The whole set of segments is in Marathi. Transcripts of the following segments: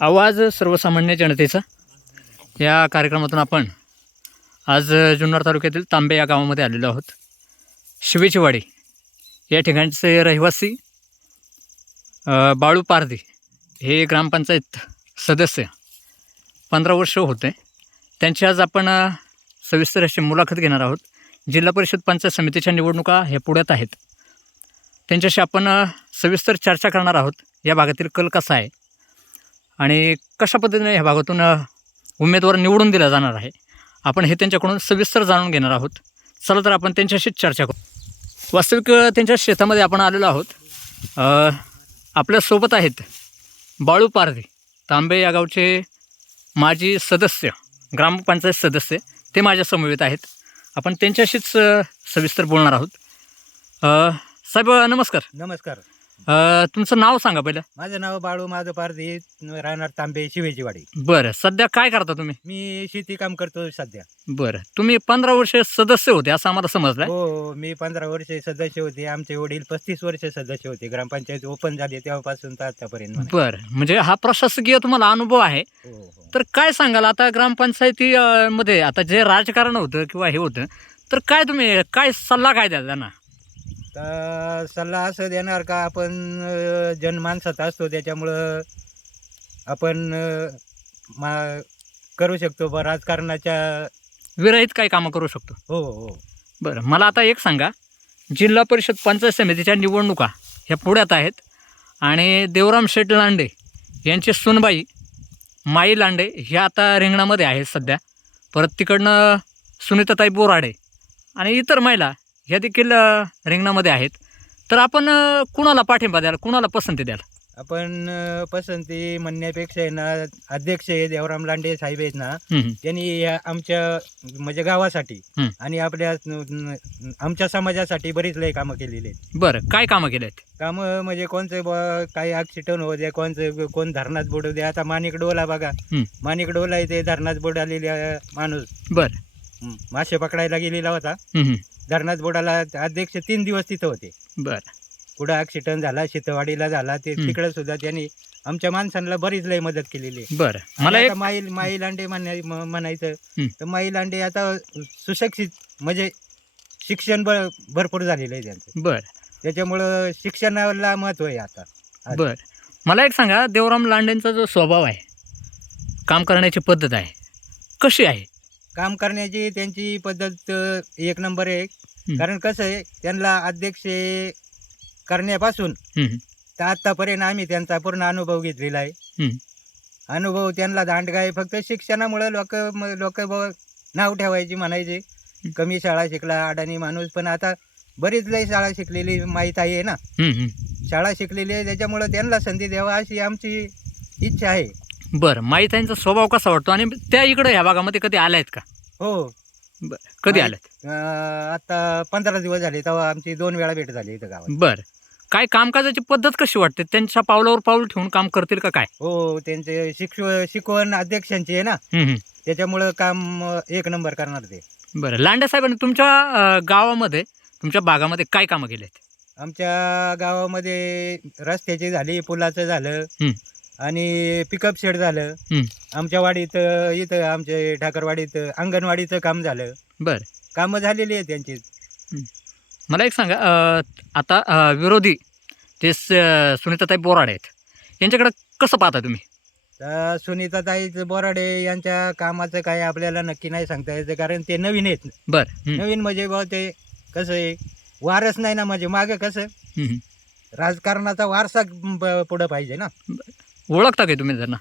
आवाज सर्वसामान्य जनतेचा या कार्यक्रमातून आपण आज जुन्नर तालुक्यातील तांबे या गावामध्ये आलेलो आहोत. शिवेचीवाडी या ठिकाणचे रहिवासी बाळू पारधी हे ग्रामपंचायत सदस्य 15 वर्ष होते. त्यांची आज आपण सविस्तर अशी मुलाखत घेणार आहोत. जिल्हा परिषद पंचायत समितीच्या निवडणुका ह्या पुढ्यात आहेत. त्यांच्याशी आपण सविस्तर चर्चा करणार आहोत. या भागातील कल कसा आहे आणि कशा पद्धतीने ह्या भागातून उमेदवार निवडून दिला जाणार आहे, आपण हे त्यांच्याकडून सविस्तर जाणून घेणार आहोत. चला तर आपण त्यांच्याशीच चर्चा करू. वास्तविक त्यांच्या शेतामध्ये आपण आलेलो आहोत. आपल्यासोबत आहेत बाळू पारधी, तांबे या गावचे माजी सदस्य, ग्रामपंचायत सदस्य. ते माझ्या समवेत आहेत. आपण त्यांच्याशीच सविस्तर बोलणार आहोत. साहेब नमस्कार. नमस्कार. तुमचं नाव सांगा पहिलं. माझं नाव बाळू माझं पारधी, राहणार तांबे, शिवेचीवाडी. बरं, सध्या काय करता तुम्ही? मी शेती काम करतो सध्या. बरं, तुम्ही 15 वर्ष सदस्य होते असं आम्हाला समजलं. हो, मी 15 वर्षे सदस्य होते. आमचे वडील 35 वर्ष सदस्य होते. ग्रामपंचायत ओपन झाली तेव्हापासून तर आतापर्यंत. बरं, म्हणजे हा प्रशासकीय तुम्हाला अनुभव आहे. हो. तर काय सांगाल आता ग्रामपंचायती मध्ये आता जे राजकारण होतं किंवा हे होतं, तर काय तुम्ही काय सल्ला काय द्याल त्यांना? तर सल्ला असं देणार का, आपण जनमानसात असतो त्याच्यामुळं आपण करू शकतो राजकारणाच्या विरहित काही कामं करू शकतो. हो. बरं, मला आता एक सांगा, जिल्हा परिषद पंचायत समितीच्या निवडणुका ह्या पुढ्यात आहेत आणि देवराम शेठ लांडे यांची सुनबाई माई लांडे ह्या आता रिंगणामध्ये आहेत सध्या. परत तिकडनं सुनीताताई बोराडे आणि इतर महिला ह्या देखील रिंगणामध्ये आहेत. तर आपण कुणाला पाठिंबा द्याल, कुणाला पसंती द्याल? आपण पसंती म्हणण्यापेक्षा आहे ना, अध्यक्ष हे देवराम लांडे साहेब आहेत ना, त्यांनी आमच्या म्हणजे गावासाठी आणि आपल्या आमच्या समाजासाठी बरीच लय कामं केलेली आहेत. बरं, काय कामं केली आहेत? कामं म्हणजे कोणते काही ॲक्सिडेंट होऊ द्या, कोण धरणात बुडू द्या. आता माणिक डोला बघा, माणिक डोला इथे धरणात बुडालेला माणूस. बरं, मासे पकडायला गेलेला होता, धरणात बुडाला. अध्यक्ष 3 दिवस तिथं होते. बरं, पुढं ॲक्सिडेंट झाला, शेतवाडीला झाला, ते तिकडे सुद्धा त्यांनी आमच्या माणसांना बरीच लय मदत केलेली आहे. बरं, मला एक माई लांडे म्हणायचं तर माई लांडे आता सुशिक्षित म्हणजे शिक्षण भरपूर झालेलं आहे त्यांचं. बरं, त्याच्यामुळं शिक्षणाला महत्त्व आहे आता. बरं, मला एक सांगा, देवराम लांडेंचा जो स्वभाव आहे, काम करण्याची पद्धत आहे, कशी आहे? काम करण्याची त्यांची पद्धत एक नंबर आहे. कारण कसं आहे, त्यांना अध्यक्ष करण्यापासून तर आत्तापर्यंत आम्ही त्यांचा पूर्ण अनुभव घेतलेला आहे. अनुभव त्यांना दांडगा आहे. फक्त शिक्षणामुळे लोक नाव ठेवायची, म्हणायचे कमी शाळा शिकला अडाणी माणूस. पण आता बरीच लय शाळा शिकलेली माहीत आहे ना, शाळा शिकलेली आहे. त्याच्यामुळं त्यांना संधी द्यावा अशी आमची इच्छा आहे. बरं, माईताईंचा स्वभाव कसा वाटतो आणि त्या इकडे ह्या भागामध्ये कधी आल्या आहेत का? हो. बरं, कधी आल्यात? आता 15 दिवस झाले, तेव्हा आमची 2 वेळा भेट झाली इथं गावात. बरं, काय कामकाजाची पद्धत कशी वाटते? त्यांच्या पावलावर पाऊल ठेवून काम करतील का काय? हो, त्यांचे शिकवण अध्यक्षांची आहे ना, त्याच्यामुळं काम एक नंबर करणार ते. बरं, लांडे साहेबांनी तुमच्या गावामध्ये, तुमच्या भागामध्ये काय कामं केली आहेत? आमच्या गावामध्ये रस्त्याची झाली, पुलाचं झालं आणि पिकअप शेड झालं. आमच्या वाडीत इथं आमच्या ठाकरवाडीत अंगणवाडीचं काम झालं. बरं, कामं झालेली आहे त्यांची. मला एक सांगा, आता विरोधी जे सुनीताताई बोराडे आहेत, यांच्याकडे कसं पाहता तुम्ही? तर सुनीताताई बोराडे यांच्या कामाचं काय आपल्याला नक्की नाही सांगता यायचं, कारण ते नवीन आहेत. बरं, नवीन म्हणजे बा ते कसं आहे, वारस नाही ना, म्हणजे मागं कसं राजकारणाचा वारसा पुढं पाहिजे ना. ओळखता काय तुम्ही त्यांना?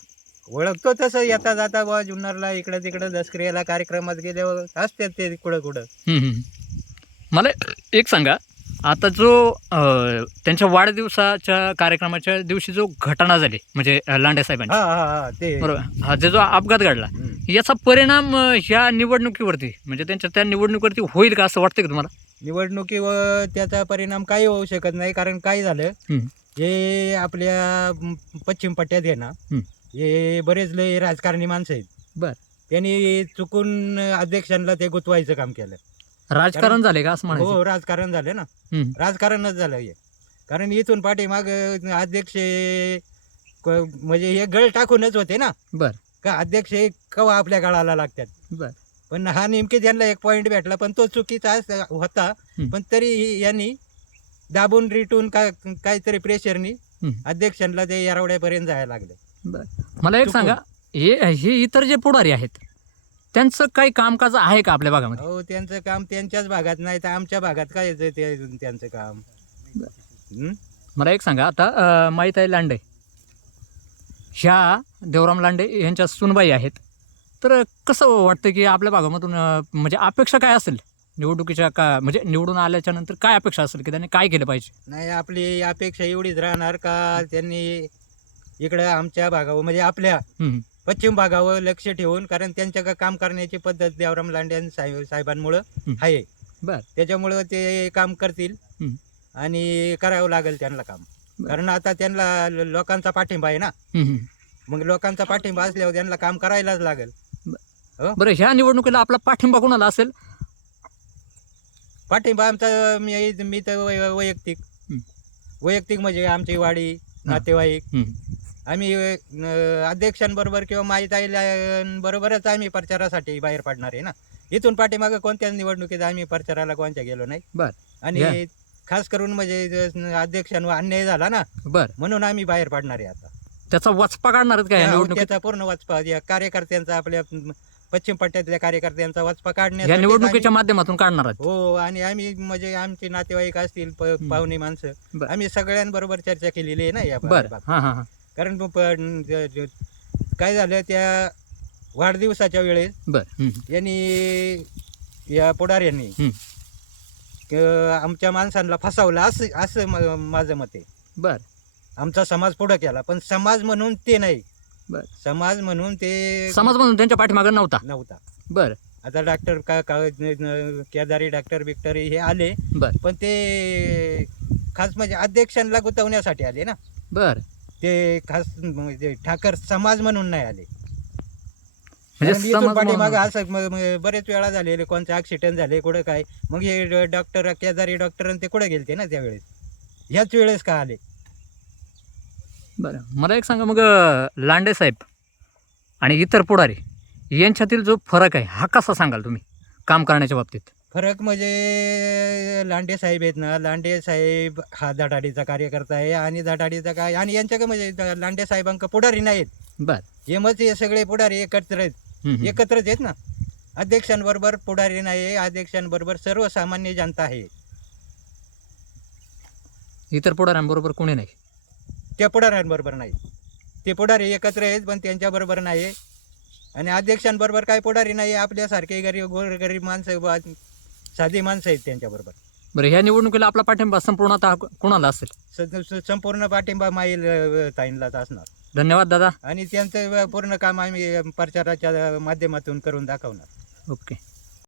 ओळखतो तसं, येता जाता बा जुन्नरला इकडं तिकडं दसक्रियाला कार्यक्रमात गेल्यावर असतात ते कुठं. मला एक सांगा, आता जो त्यांच्या वाढदिवसाच्या कार्यक्रमाच्या दिवशी जो घटना झाली, म्हणजे लांडे साहेबांची, ते बरोबर, हा जो अपघात घडला, याचा परिणाम ह्या निवडणुकीवरती, म्हणजे त्यांच्या त्या निवडणुकीवरती होईल का असं वाटतं का तुम्हाला? निवडणुकीवर त्याचा परिणाम काही होऊ शकत नाही. कारण काय झालं, हे आपल्या पश्चिम पट्ट्यात आहे ना, हे बरेच लय राजकारणी माणसं आहेत. बरं, त्यांनी चुकून अध्यक्षांना ते गुंतवायचं काम केलं. राजकारण झाले का असं म्हणायचं? हो, राजकारण झालं ना, राजकारणच झालं हे. कारण इथून पाठीमाग अध्यक्ष म्हणजे हे गळ टाकूनच होते ना बर का अध्यक्ष हे केव्हा आपल्या गळाला लागतात. बर पण हा नेमके त्यांना एक पॉईंट भेटला पण तो चुकीचा होता. हं. पण तरी यांनी दाबून रिटून काहीतरी प्रेशरनी हं. अध्यक्षांना ते येरवड्यापर्यंत जायला लागले. बर मला एक चुकून. सांगा, हे इतर जे पुढारी आहेत त्यांचं काही कामकाज आहे का आपल्या भागामध्ये? हो, त्यांचं काम त्यांच्याच भागात नाही तर आमच्या भागात काय येतं ते त्यांचं काम. हं? मला एक सांगा, आता माईताई लांडे ह्या देवराम लांडे यांच्या सुनबाई आहेत, तर कसं वाटतं की आपल्या भागामधून म्हणजे अपेक्षा काय असेल निवडणुकीच्या का, म्हणजे निवडून आल्याच्या नंतर काय अपेक्षा असेल की त्यांनी काय केलं पाहिजे? नाही, आपली अपेक्षा एवढीच राहणार का त्यांनी इकडं आमच्या भागावर म्हणजे आपल्या हं, पश्चिम भागावर लक्ष ठेवून, कारण त्यांच्या काम करण्याची पद्धत देवराम लांडे साहेबांमुळं हं. आहे. बर त्याच्यामुळं ते काम करतील हं. आणि करावं लागेल त्यांना काम. बरं. कारण आता त्यांना लोकांचा पाठिंबा आहे ना. हं, हं. मग लोकांचा पाठिंबा असल्यावर त्यांना काम करायलाच लागेल. बरं, ह्या निवडणुकीला आपला पाठिंबा कोणाला असेल? पाठिंबा आमचा मी तर वैयक्तिक हं. वैयक्तिक म्हणजे आमची वाडी नातेवाईक हं. आम्ही अध्यक्षांबरोबर किंवा माईताईंबरोबरच आम्ही प्रचारासाठी बाहेर पडणार आहे ना. इथून पाठीमागं कोणत्याच निवडणुकीत आम्ही प्रचाराला कोणत्या गेलो नाही. बर आणि या. खास करून म्हणजे अध्यक्षांवर अन्याय झाला ना, बर म्हणून आम्ही बाहेर पडणार आहे आता. त्याचा वचपा काढणार आहेत का या निवडणुकीत? त्याचा पूर्ण वचपा या कार्यकर्त्यांचा, आपल्या पश्चिम पट्ट्यातल्या कार्यकर्त्यांचा वचपा या काढण्यासाठी निवडणुकीच्या माध्यमातून काढणार आहेत? हो. आणि आम्ही म्हणजे आमचे नातेवाईक असतील, पाहुणे माणसं, बरं. आम्ही सगळ्यांबरोबर चर्चा केलेली आहे ना या बर बाबतीत. हां हां हां. कारण काय झालं त्या वाढदिवसाच्या वेळेस बर हं. यांनी या पुढाऱ्यांनी हं. आमच्या माणसांना फसवलं असं असं माझं मत आहे. बर आमचा समाज पुढं केला, पण समाज म्हणून ते नाही. बर समाज म्हणून ते समाज म्हणून त्यांच्या पाठीमागे नव्हता? नव्हता. बर आता डॉक्टर केदारी डॉक्टर बिक्टर हे आले, बर पण ते खास म्हणजे अध्यक्षांना गुंतवण्यासाठी आले ना. बर ते खास म्हणजे ठाकर समाज म्हणून नाही आले. म्हणजे कारण इथून समाज पाठीमागं म्हणून- असं बरेच वेळा झालेले, कोणते ऍक्सिडेंट झाले कुठं काय, मग हे डॉक्टर केदारी डॉक्टर ते कुठे गेलते ना त्यावेळेस, ह्याच वेळेस का आले. बरं मला एक सांगा, मग लांडे साहेब आणि इतर पुढारी यांच्यातील जो फरक आहे हा कसा सांगाल तुम्ही काम करण्याच्या बाबतीत? फरक म्हणजे लांडे साहेब आहेत ना, लांडे साहेब हा धडाडीचा कार्यकर्ता आहे आणि धडाडीचा काय, आणि यांच्या म्हणजे लांडे साहेबांक पुढारी नाहीत. बर हे मग हे सगळे पुढारी एकत्र आहेत. हं, हं. एकत्रच आहेत ना. अध्यक्षांबरोबर पुढारी नाही, अध्यक्षांबरोबर सर्वसामान्य जनता आहे. इतर पुढाऱ्यांबरोबर कोणी नाही? त्या पुढाऱ्यांबरोबर नाही. ते पुढारी एकत्र आहेत पण त्यांच्याबरोबर नाही. आणि अध्यक्षांबरोबर काय पुढारी नाही, आपल्यासारखे गोरगरीब माणसं, साधी माणसं आहेत त्यांच्याबरोबर. बरं, ह्या निवडणुकीला आपला पाठिंबा संपूर्ण आता कोणाला असेल? संपूर्ण पाठिंबा माईल ताईंलाच असणार. धन्यवाद दादा. आणि त्यांचं पूर्ण काम आम्ही प्रचाराच्या माध्यमातून करून दाखवणार. ओके.